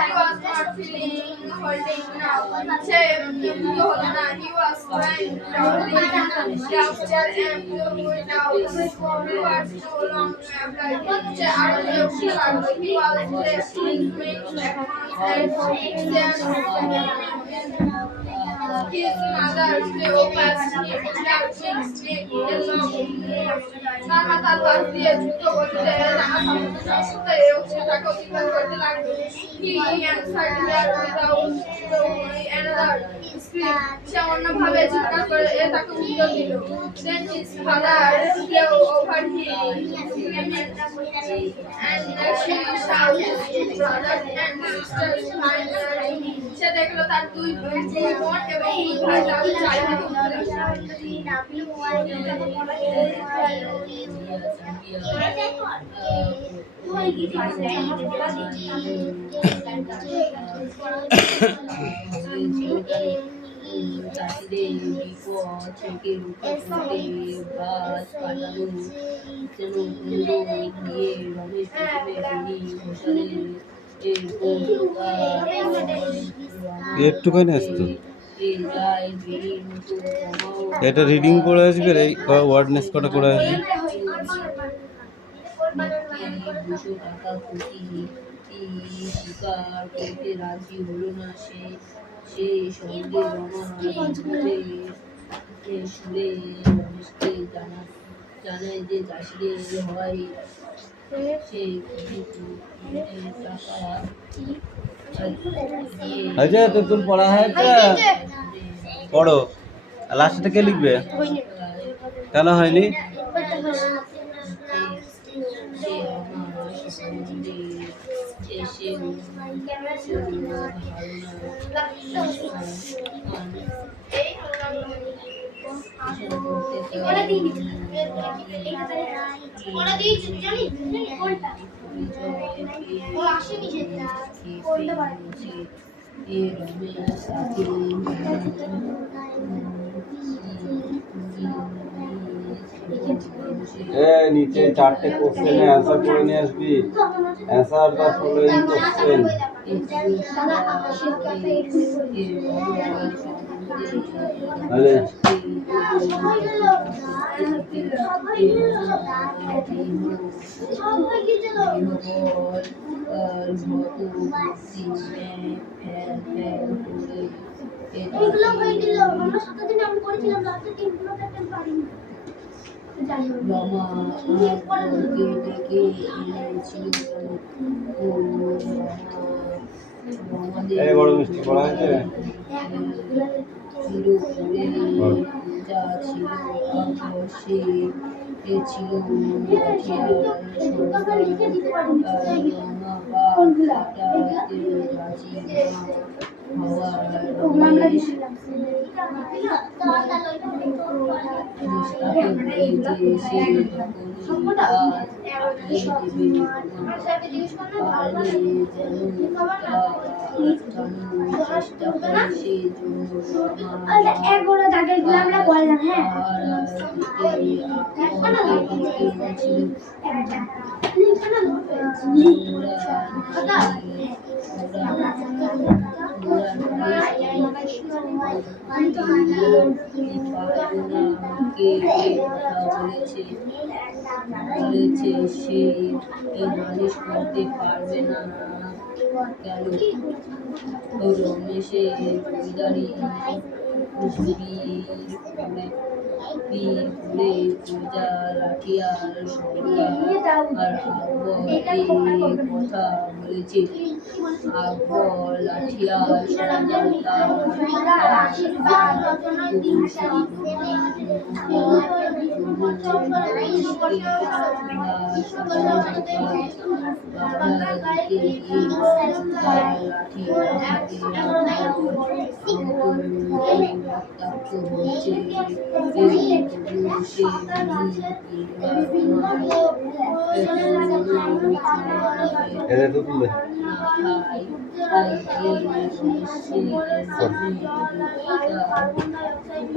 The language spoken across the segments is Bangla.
He was not feeling holding now. সে কিন্তু হলো না। He was crying loudly downstairs and going out. We were so long applied. সে আরো জোরে উঠতে লাগলো। He was left with his mother passed him তার মাথার পাশ দিয়ে দ্রুত গতিতে জামা কাপড় সাথে সে তাকে অতিক্রম করতে লাগলো। He answered her without another scream. সে অন্যভাবে চিৎকার করে তাকে উত্তর দিল। Then his father flew over him and she shouted to brothers and sisters behind her. সে দেখলো তার দুই বোন এবং দুই ভাই তাকে চারিদিকে উঠতে একটুখানি আসতো এটা রিডিং করে আসবে এই ওয়ার্ডনেস কটা করে আসবে 200 টাকা প্রতি স্বীকার করতে রাজি হলো না সে। সেই সঙ্গে সুরে রমেশকে জানায় যে চাষিদের হয় সে টাকা আচ্ছা তো তুমি পড়া হয়েছে পড়ো লাস্টে কে লিখবে কেন হয়নি নিচে চারটে কোশ্চেনে অ্যান্সার করে নিয়ে আসবি অ্যান্সার দ্য ফলোইং কোশ্চেন তাহলে এগুলো হয়ে গেল আমরা 7 দিন আমি করেছিলাম লাস্টের দিনগুলো একটা পারিনি রমা ডেকে এনেছিল এই বড় মিষ্টি পড়া হয়েছে যা ছিল সে ছিল বলেছে সে নালিশ করতে পারবে না কেন রমেশে জমিদারি পীরপুরে পূজা রাখিয়ার সরকার আর আকবর এই কথা বলেছে আকবর লাঠিয়ার প্রাপ্ত হচ্ছে এই পুরুষে এদের তো তুলে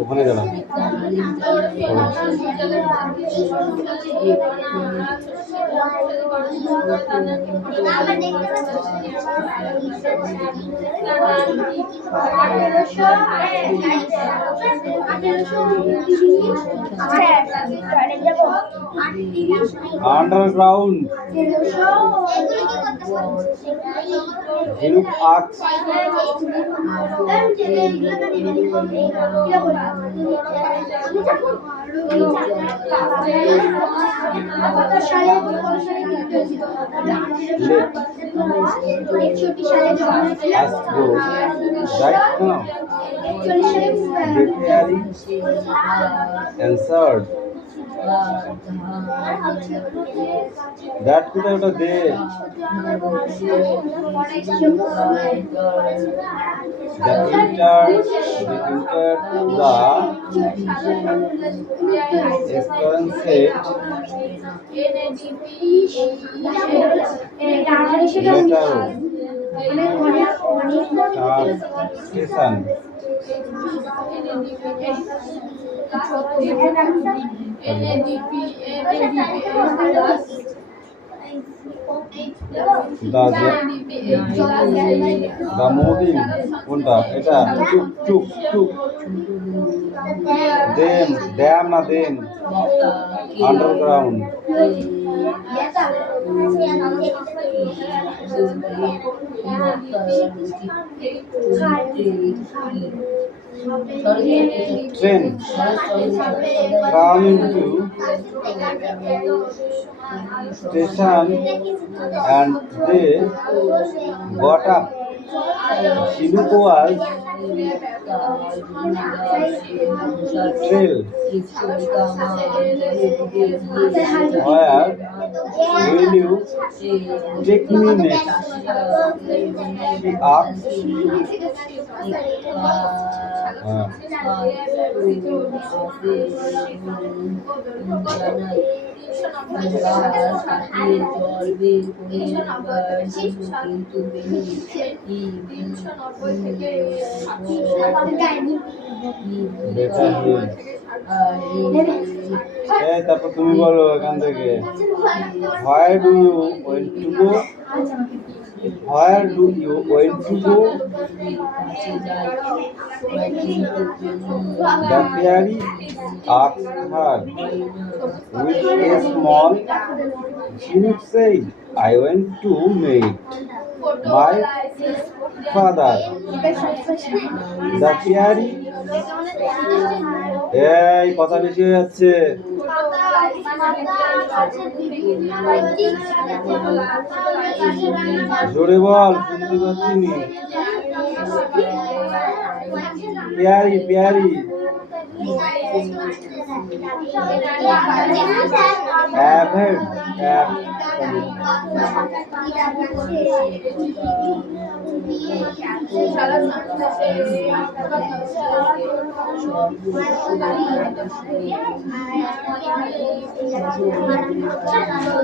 ওখানে যাবা আন্ডারগ্রাউন্ড ঝিনুক আক্স আসবো right now preparing answered that কোথায় ওটা দে the entered the experienced station the moving কোনটা এটা চুপ চুপ চুপ দেম ড্যাম না them underground train coming to station and they got up. Chinook was trail where will you take me next? She asked. তারপর তুমি বলো এখান থেকে where do you want to go? Where do you want to go? The fairy asked her with a small Chinook said, I went to meet my father. The fairy এই কথা বেশি হয়ে যাচ্ছে জোরে বল শুনতে পাচ্ছি নি প্যারি প্যারি অ্যাভেড app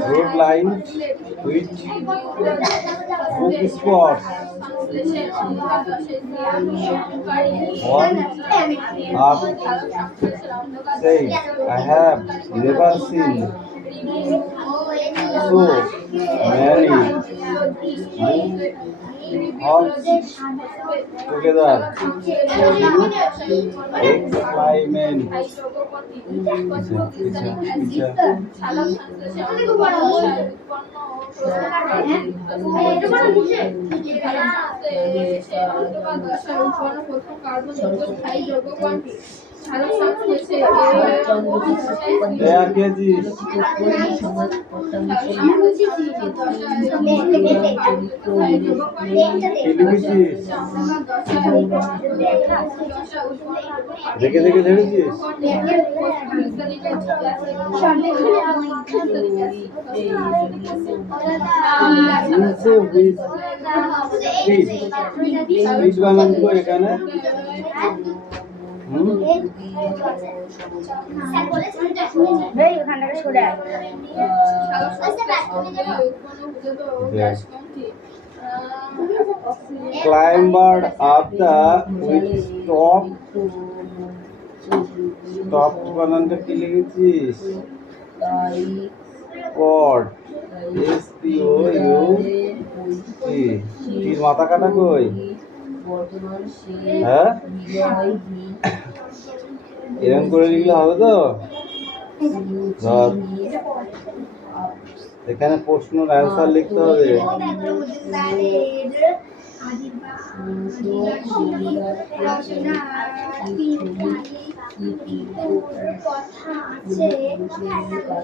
road line with book spots. One up said, I have never seen so many hops together. Excitement. প্রথম কার্বন যৌগ সাধক সব হয়েছে এ আর কে আছিস? সমাজ পটাংশে কি লিখেছিস? দেখে দেখে ছেড়েছিস? বীজ বানান তো এখানে। Climbered up the with top বানানটা কি লিখেছিস? পট SPOUT টির মাথা কাটা কই? হ্যাঁ এরকম করে লিখলে হবে তো? ধর এখানে প্রশ্নের অ্যান্সার লিখতে হবে।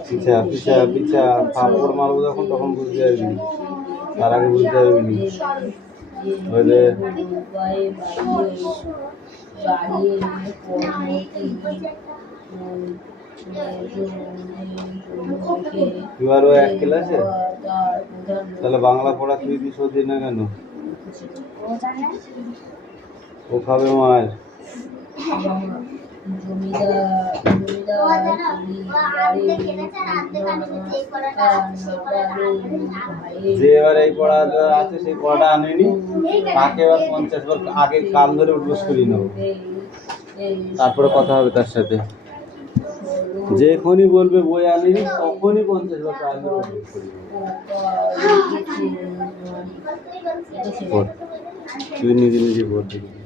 পিছা পিছা পিছা থাপ্পড় মারবো যখন তখন বুঝতে পারবি, তার আগে বুঝতে পারবি নি। বুঝলে এবারও এক ক্লাসে তাহলে বাংলা পড়া তুই দিস দিন না কেন? ও খাবে মার। যে এবার এই পড়া আছে সেই পড়াটা আনেনি, তাকে এবার 50 বার আগে কান ধরে উঠবোস করি নেবো, তারপরে কথা হবে তার সাথে। যখনই বলবে বই আনিনি তখনই 50 বার কান ধরে উঠবোস করি নেবো। তুই নিজে নিজে পড় দেখবি।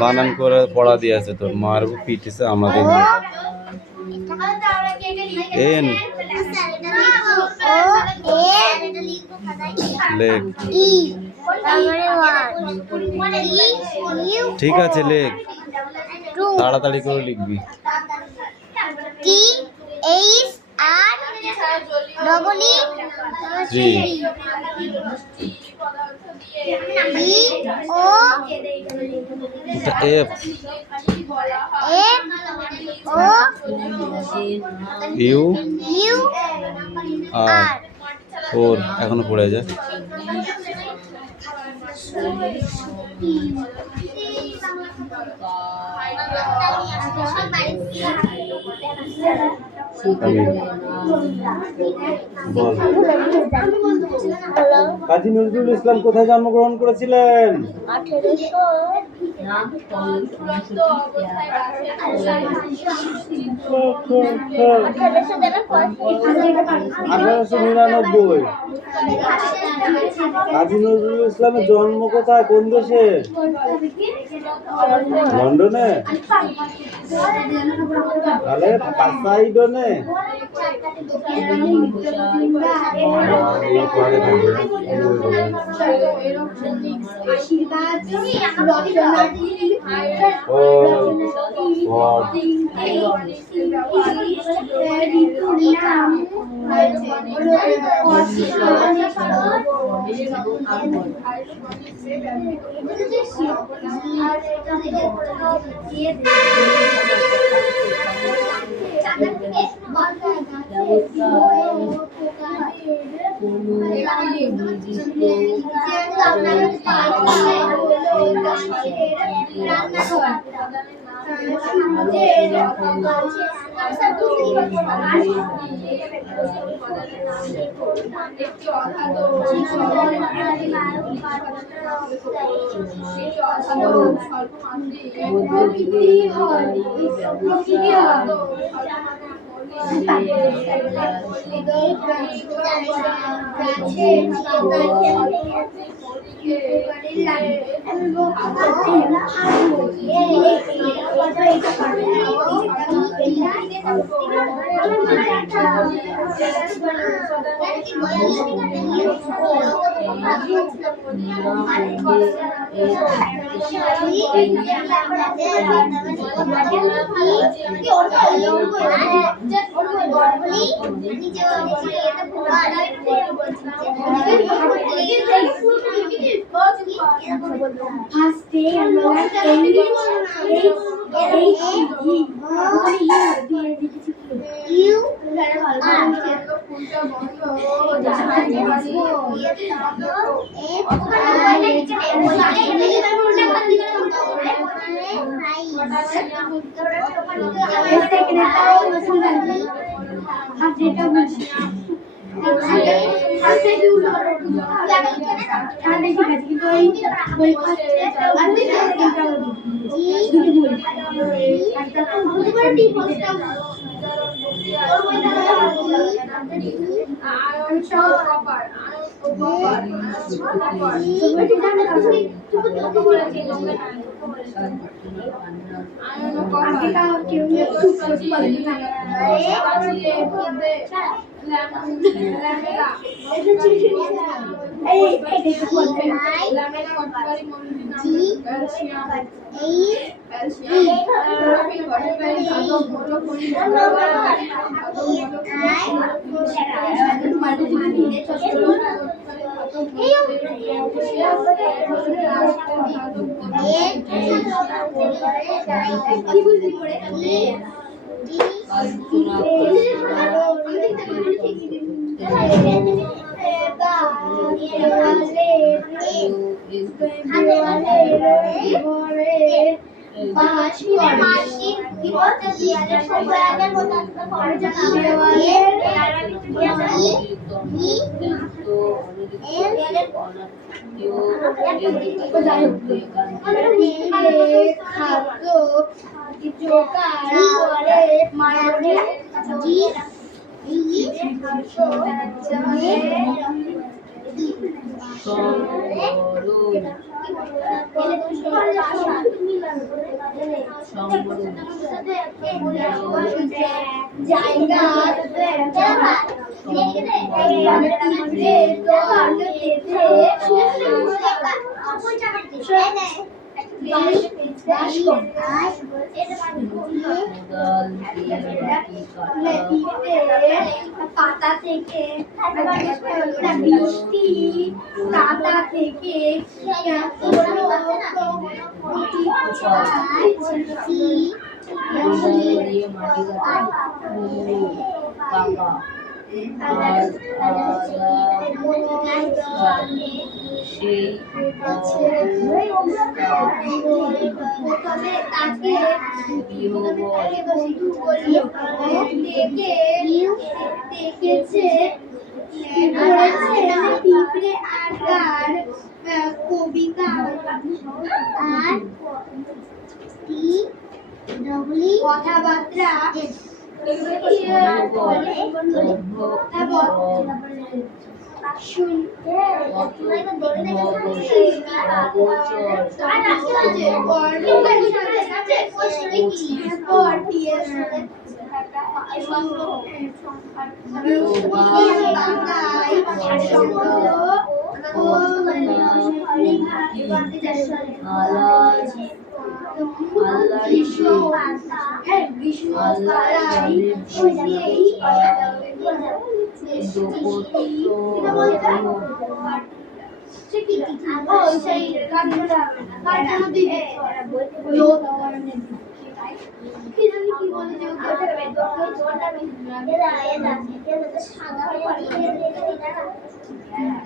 বানান করে পড়া দিয়ে আছে তোর মারবো পিটিছে আমাদের এন লেখ ঠিক আছে লেখ তাড়াতাড়ি করে লিখবি। F U R 4 এখনো পড়ে যায়। কাজী নজরুল ইসলাম কোথায় জন্মগ্রহণ করেছিলেন? $1899। কাজী নজরুল ইসলামের জন্ম কোথায়, কোন দেশে? লন্ডনে? তাহলে পাসাইডনে? পাতা থেকে বৃষ্টি পাতা থেকে দিয়ে মাটি কাটা সেই কবিতা আর কথাবার্তা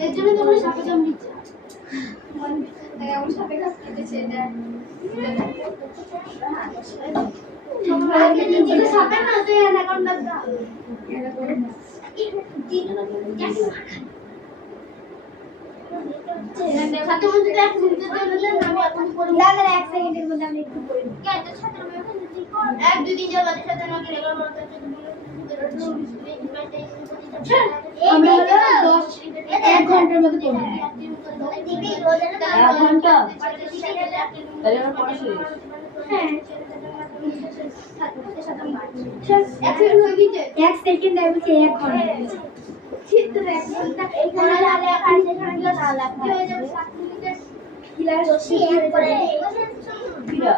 এর জন্য তোমরা সাপে জম দিচ্ছ সাপে গাছ কেটেছে সাপে না তুই অ্যানাকোন্ডা ছাত্র মধ্যে এক মিনিটের জন্য আমি এখন পড়ব না না 1 সেকেন্ডের মধ্যে আমি একটু পড়ব কেন তো ছাত্র আমি এখন যদি কর 1 2 3 4 5 6 7 8 9 10 11 12 13 14 15 16 17 18 19 20 আমরা হলো 1 ঘন্টার মতো পড়বো। 1 ঘন্টা তাহলে আমার পড়া শেষ। হ্যাঁ 1 সেকেন্ড হয়ে গেছে। 1 সেকেন্ড আর বলছে 1 ঘন্টা। চিত্র 1 ঘন্টা এই ঘন্টা আলে আর যেখানে গেল না লাগবে হয়ে যাবে 7 মিনিটের ক্লাস সে এক করে বিরা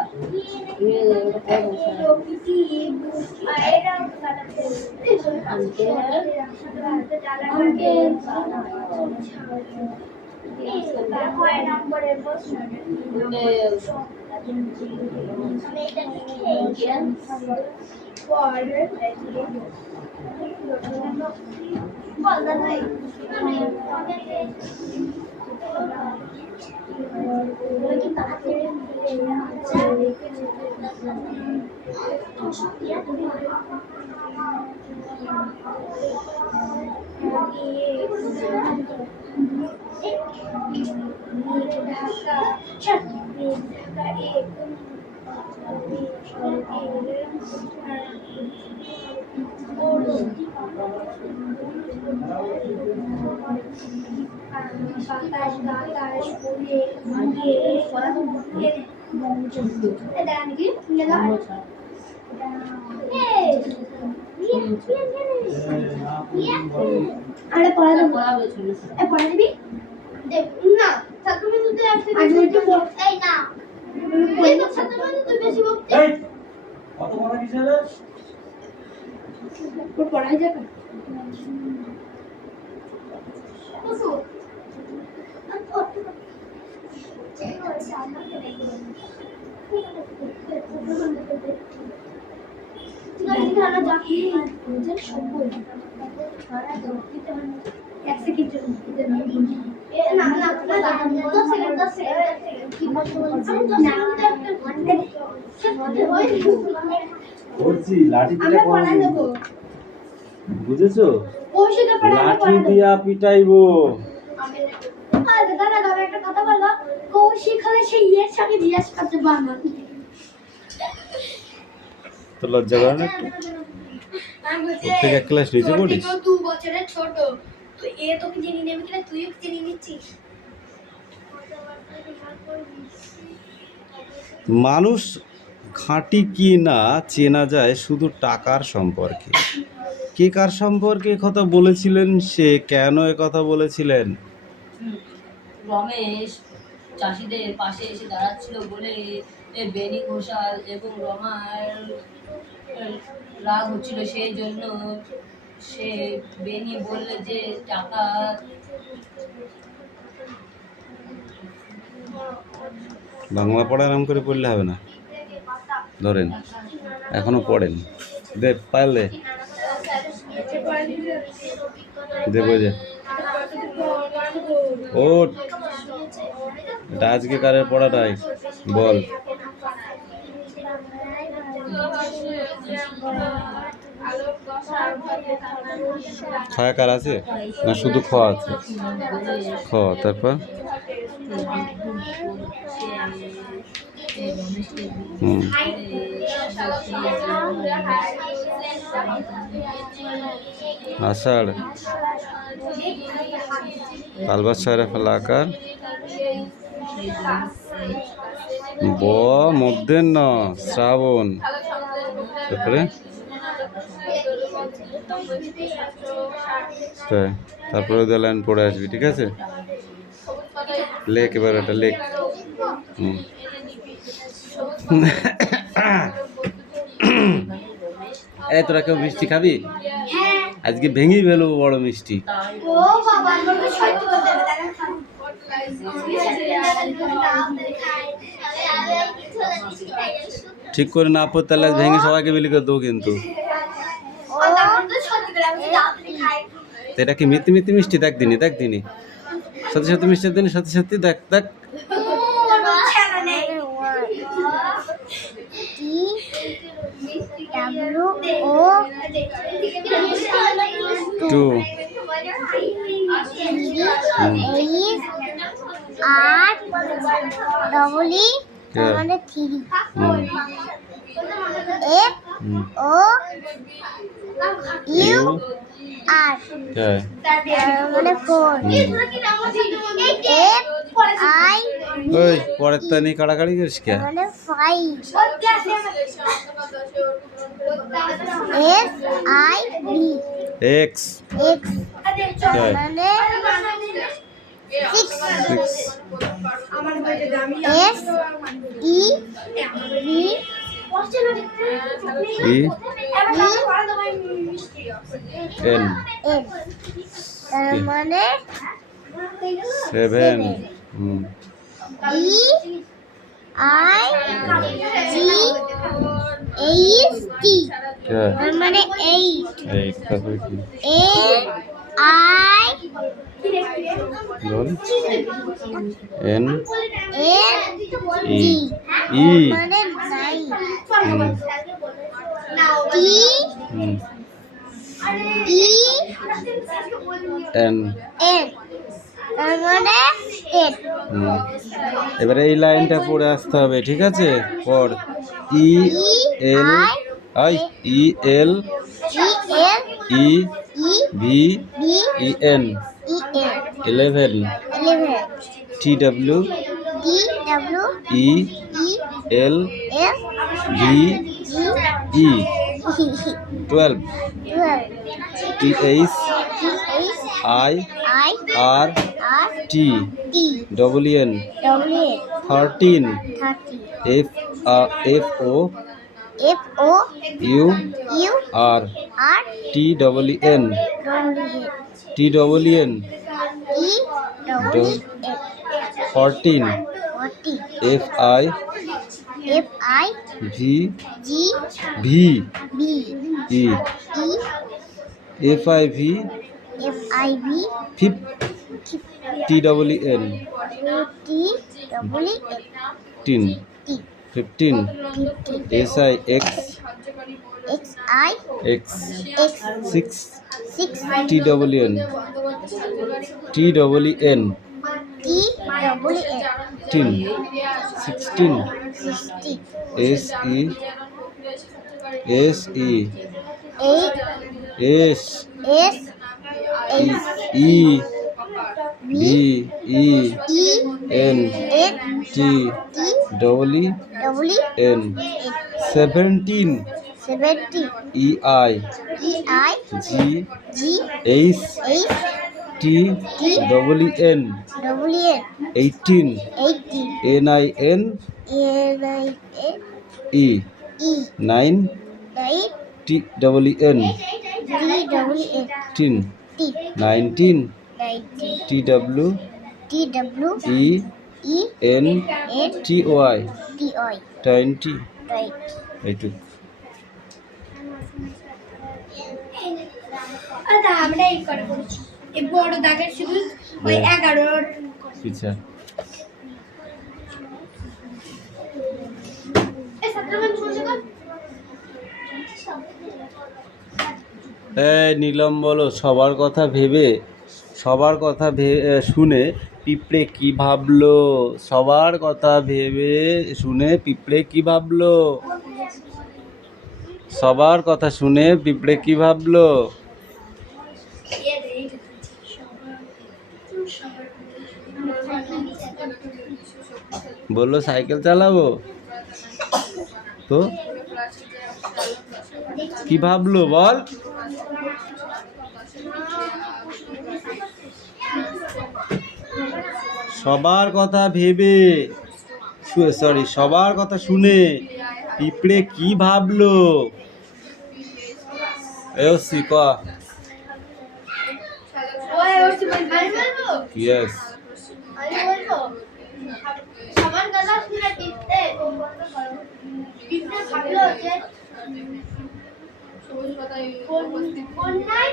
এটা আরে পড়া দেব পড়া বলেছিল পড়া দিবি না 7 মিনিটে আসতে আগে একটু এই না এই তো 7 মিনিটে বেশি বলতে এই কত কথা কিসে রে পড়াই যাবে বসো আমি পড়তে বলছি লাঠি পিটা করবো বুঝেছো লাঠি দিয়া পিটাইবো একটা কথা বলবো কৌশিক হলে সেই ইয়ের সঙ্গে জিজ্ঞাসা করতে পারবো তো লজ্জা করে না প্রত্যেক এক ক্লাস নিচে পড়িস 2 বছরের ছোট তো এ তোকে জেনে নেবে কিনা তুইও জেনে নিচ্ছিস মানুষ খাঁটি কি না চেনা যায় শুধু টাকার সম্পর্কে কে কার সম্পর্কে কথা বলেছিলেন সে কেন কথা বলেছিলেন রমেশ চাষিদের পাশে এসে দাঁড়াচ্ছিল বলে বেনি ঘোষাল এবং রমার রাগ হচ্ছিল সেই জন্য সে বেনি বললে যে টাকা বাংলা পড়া আরাম করে পড়লে হবে না ধরেন এখনো পড়েন দে পারলে দেবো যে ও আজকে কারের পড়াটাই বল খায় কার আছে না শুধু খ আছে খ তারপর আষাঢ় তালবাস ছয়রা ফেলাকার ব মধ্যাহ্ন শ্রাবণ তারপরে তারপরে ওদের লাইন পড়ে আসবি ঠিক আছে লেখ এবার ওটা লেখ এই তোরা কেউ মিষ্টি খাবি আজকে ভেঙেই ফেলবো বড় মিষ্টি ও বাবা আমাকে সত্যি বলতে হবে তাহলে খাবো ঠিক করে না পড়তে তাহলে ভেঙে সবাইকে বিলি করে দেবো কিন্তু তো এটা কি মিথ্যে মিথ্যে মিষ্টি দেখ দিনি সত্যি সত্যি মিষ্টি দিনি সত্যি সত্যি দেখ দেখ টু আর ডবল ই মানে 3 এফ ও ইউ আর হ্যাঁ মানে 4 F I ওই পরের তা নিয়ে কাড়াকাড়ি করিস কে মানে 5 S I B x X মানে 6 S E B E N N তার মানে 7 E I G H T হ্যাঁ তার মানে 8 এই তারপরে কি N I ball N N E G ই মানে 9 T E এন N তার মানে 10 এবারে এই লাইনটা পড়ে আসতে হবে ঠিক আছে পড় ই L I E L E L E E V B E N E N 11 11 T W T W E E L F V G E E 12 12 T H T H I I R R T T double N W 13 30 F F O F O you U R R T W N W T W N E W N 14 40 F I F I V G V B E E F I V F I B fifty W N T W N 15 T 15 50 S I X X I X X 6 6 T W N T W N T W N 16 60 S E S E 8 S S E B B E E N N T T W W N 17 70 E I E I G G H H T W N W N 18 80 N I N N I N E E 9 9 T W N T W N 10 T 19 19 T W T W E E N N T Y T I 20 right এইটুকু আচ্ছা আমরা এই করে করেছি এই বড় দাগের শুধু ওই 11 পিছা এই 17 মান শুনছো তো এই নীলম বলো সবার কথা ভেবে শুনে পিঁপড়ে কি ভাবলো সবার কথা ভেবে শুনে পিঁপড়ে কি ভাবলো সবার কথা শুনে পিঁপড়ে কি ভাবলো বললো সাইকেল চালাবো তো কি ভাবলো বল সবার কথা ভেবে সবার কথা শুনে পিঁপড়ে কি ভাবলো এসি ক ওই ওরছি বলবো ইয়েস আমি বলবো সবার কথা শুনে পিপড়ে ভাবলো যে কোন নাই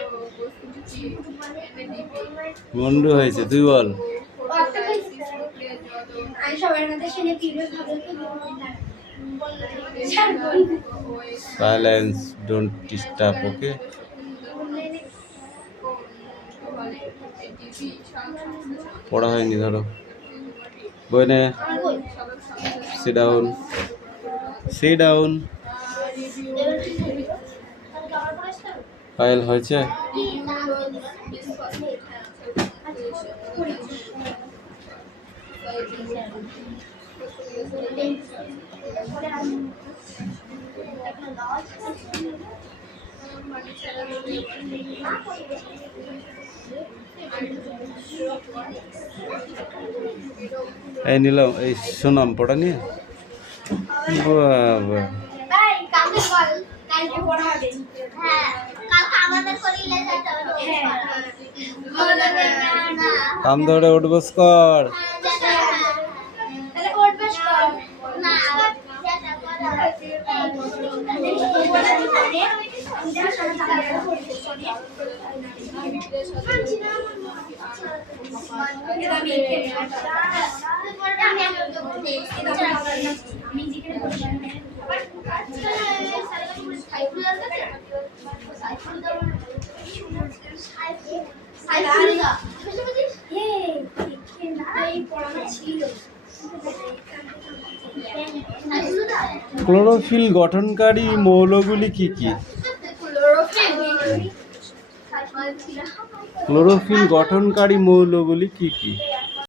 মন্ডু হয়েছে তুই বল আমি সবার কথা শুনে পিপড়ে ভাবলো কি সাইলেন্স ডোন্ট ডিস্টার্ব ওকে পড়া হয়নি ধরো বই নে সিট ডাউন ফাইল হয়েছে এই নিলাম, এই শোনাম পড়া নিয়ে বাবা। এই কালকে বল, কালকে পড়া হবে। হ্যাঁ, কালকে আমাদের করিলে যেতে হবে। হ্যাঁ, না কান ধরে উঠবস কর। তাহলে উঠবস কর। না যেটা করা হয়েছে ক্লোরোফিল গঠনকারী মৌলগুলি কি কি? ক্লোরোফিল গঠনকারী মৌলগুলি কি কি?